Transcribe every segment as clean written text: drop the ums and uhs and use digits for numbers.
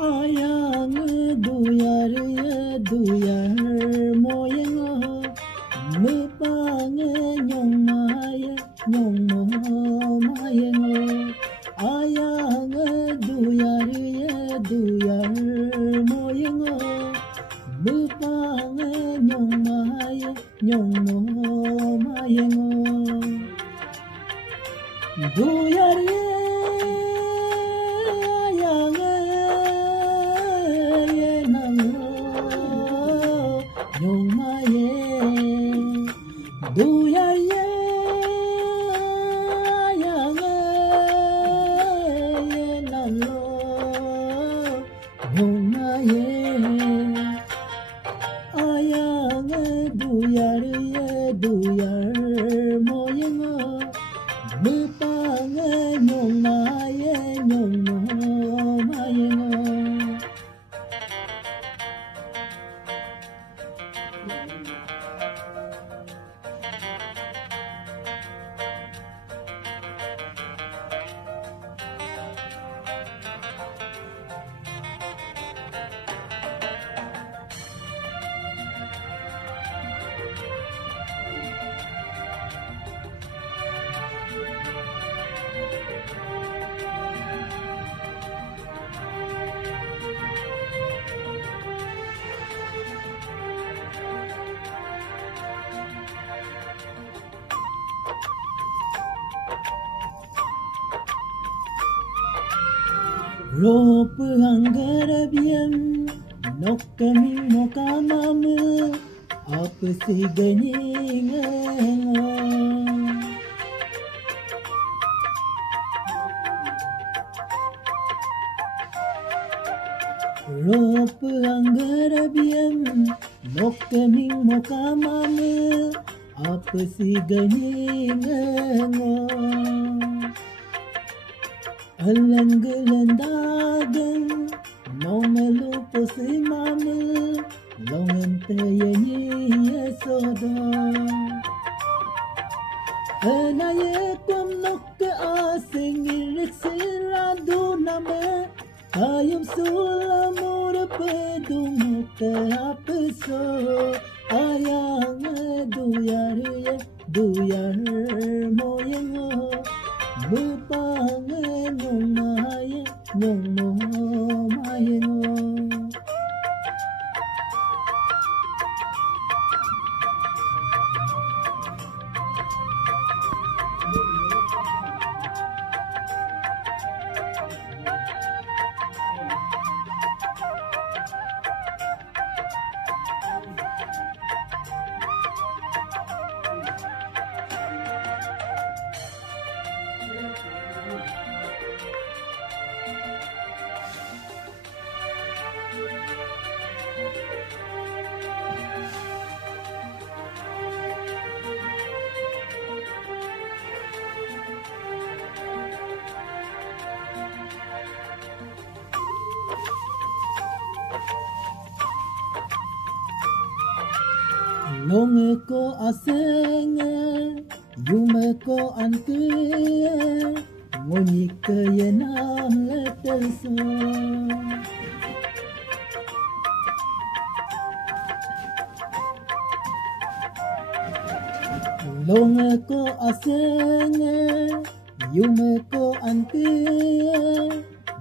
Ayang duyar ya duyar moyang mepang nyong mo mayang ayang duyar ya duyar moyang mepang nyong mo mayang duyar ya Nhung ma ye du ya ye ya ye na lo nhung ma ye ayang du ya mo ye ngo mu pa nge nhung ma ye nhung ma ye ngo Rope anggarabiyam nokkami mokamam apasiganinga Rope anggarabiyam nokkami mokamam apasiganinga Alang-gelandagan Nongalupo si mama Longantayanyi yasoda Anaye kwam nokka asing Iriksirado nama Ayam sulamura pedumuka apeso Ayang duyar moyang Mupang nyong mo mayang Long ko aseng yume ko ante ngoni kayanam letelso Long ko aseng yume ko ante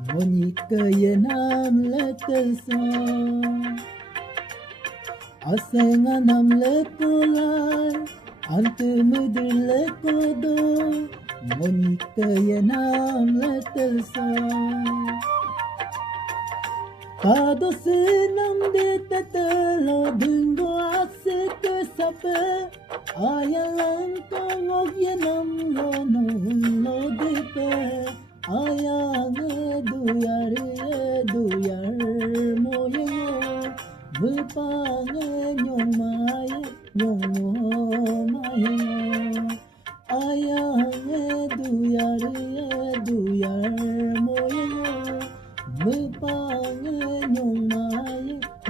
ngoni kayanam letelso Asenga nam lekolai ante mudir lekodo monika ya nam letelsa Kado senam de tetelo dungo ase ke sape ayalang kongog ya nam lono Mupangé duyar moyengo Mupangé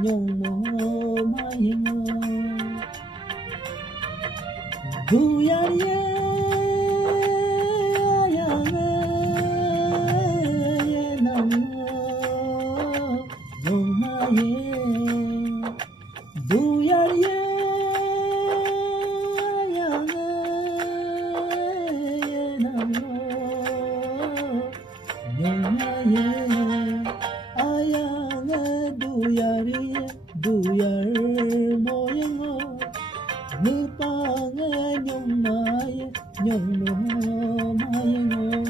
nyong mo mayengo Duyar ye ayangé ye namo nyong maye Duyar ye duyar moyengo Mupangé nyong mo mayengo